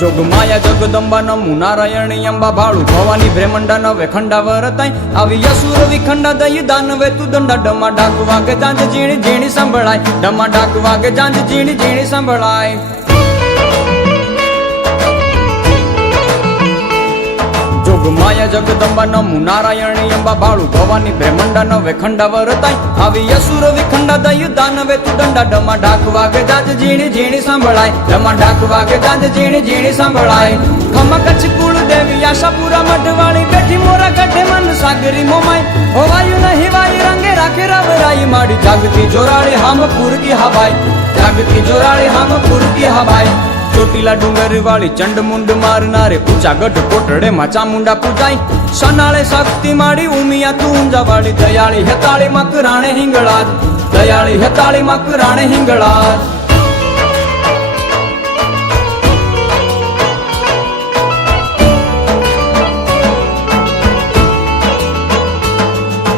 जोगमाया जगदंबा नमु नारायणी अंबा भाळू भवानी ब्रह्मंडा नवे खंडा वरताई આવી असुर विखंडा दई दानवे तू दंडा डमा डाक वागे जांज जीणी जीणी संभळाय डमा डाक वागे जांज जीणी जीणी संभळाय जोगमाया जगदंबा नमु नारायणी अंबा भाळू भवानी ब्रह्मंडा नवे खंडा वरताई આવી असुर विखंडा दई दानवे तू दंडा डमा डाक वागे जांज जीणी जीणी संभळाय डमा डाक वागे जांज जीणी जीणी संभळाय खमा कच्छ कुल देवी आशापुरा मठवाड़ी बैठी मोरा कठे मन सागरी मोमाई होवायु नहीं वाई रंगे राखे रवराई माड़ी जागती जोराड़ी हम पुर की हवाई जागती जोराड़ी हम पुर की हवाई ચોટીલા ડુંગર વાળી ચંડ મુંડ મારનારે પૂજા ગઢ કોટડે માં ચામુંડા પૂજાઈ સનાળે શક્તિ માડી ઉમિયા તુંજા વાળી દયાળી હેતાળી મકરાણે હિંગળાજ દયાળી હેતાળી મકરાણે હિંગળાજ